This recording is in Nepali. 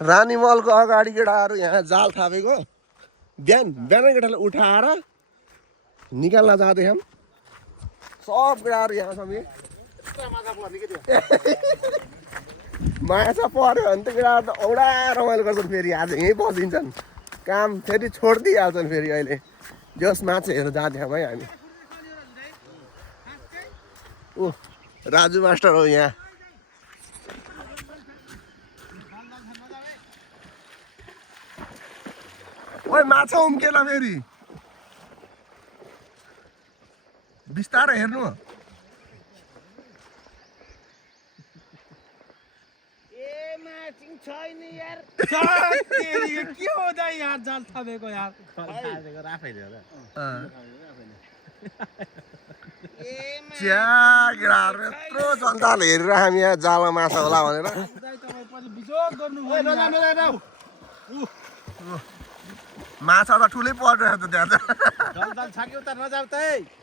रानी मलको अगाडि केटाहरू यहाँ जाल थापेको बिहानै केटाले उठाएर निकाल्न जाँदैछन् सब केटाहरू यहाँ छन् माछा पर्यो भने त केटाहरू त औडा रमाइलो गर्छन् फेरि आज यहीँ बसिन्छन् काम फेरि छोडिदिइहाल्छन् फेरि अहिले जस माछा हेर्न जाँदैछौँ है हामी ऊ राजु मास्टर हो यहाँ ओइ माछा उम्केला फेरि बिस्तारै हेर्नु के हो त यार जाल थापेको यार केटाहरू यत्रो जनताले हेरेर हामी यहाँ जालमा माछा होला भनेर माछा त ठुलै परिरहेको छ त्यहाँ त छाक्यो त नजाऊ त